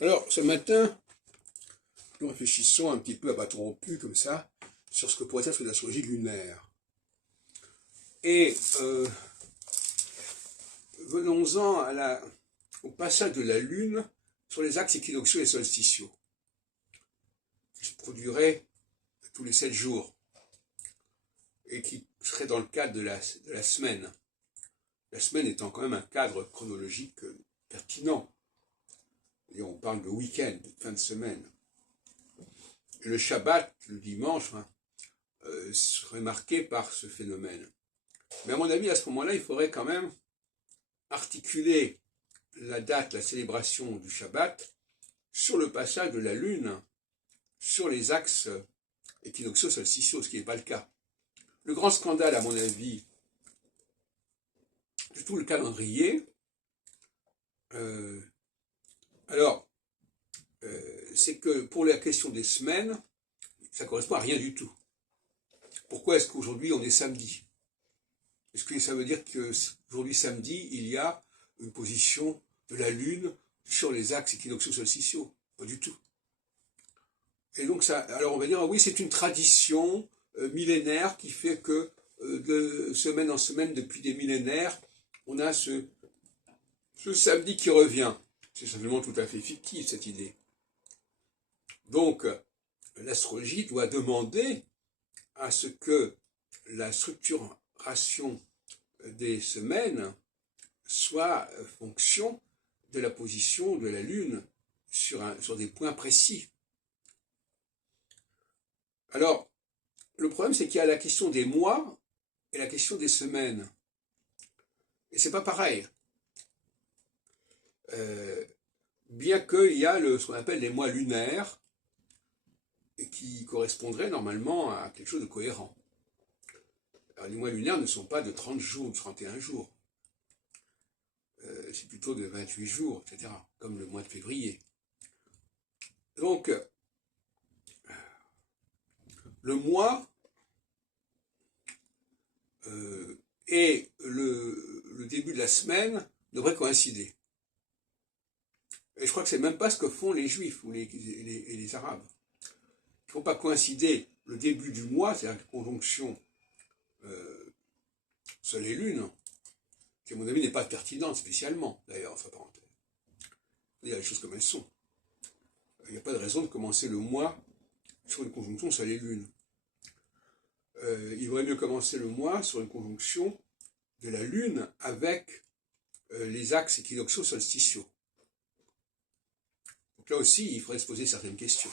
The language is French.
Alors, ce matin, nous réfléchissons un petit peu à bâton rompu, comme ça, sur ce que pourrait être l'astrologie lunaire. Et venons-en au passage de la Lune sur les axes équinoxiaux et solsticiaux, qui se produirait tous les 7 jours, et qui serait dans le cadre de la semaine. La semaine étant quand même un cadre chronologique pertinent. Et on parle de week-end, de fin de semaine. Et le Shabbat, le dimanche, serait marqué par ce phénomène. Mais à mon avis, à ce moment-là, il faudrait quand même articuler la date, la célébration du Shabbat, sur le passage de la Lune sur les axes équinoxiaux solsticiaux, ce qui n'est pas le cas. Le grand scandale, à mon avis, de tout le calendrier, c'est que pour la question des semaines, ça ne correspond à rien du tout. Pourquoi est-ce qu'aujourd'hui on est samedi? Est-ce que ça veut dire qu'aujourd'hui samedi, il y a une position de la Lune sur les axes équinoxiaux solsticiaux? Pas du tout. Et donc ça, alors on va dire, oui, c'est une tradition millénaire qui fait que de semaine en semaine, depuis des millénaires, on a ce samedi qui revient. C'est simplement tout à fait fictif, cette idée. Donc, l'astrologie doit demander à ce que la structuration des semaines soit fonction de la position de la Lune sur des points précis. Alors, le problème, c'est qu'il y a la question des mois et la question des semaines. Et c'est pas pareil. Bien qu'il y a ce qu'on appelle les mois lunaires, et qui correspondraient normalement à quelque chose de cohérent. Alors, les mois lunaires ne sont pas de 30 jours, de 31 jours. C'est plutôt de 28 jours, etc., comme le mois de février. Donc, le mois et le début de la semaine devraient coïncider. Et je crois que c'est même pas ce que font les Juifs ou les Arabes. Il ne faut pas coïncider le début du mois, c'est-à-dire la conjonction Soleil-Lune, qui à mon avis n'est pas pertinente spécialement, d'ailleurs, entre parenthèses. Il y a les choses comme elles sont. Il n'y a pas de raison de commencer le mois sur une conjonction Soleil-Lune. Il vaudrait mieux commencer le mois sur une conjonction de la Lune avec les axes équinoxiaux solsticiaux. Donc là aussi, il faudrait se poser certaines questions.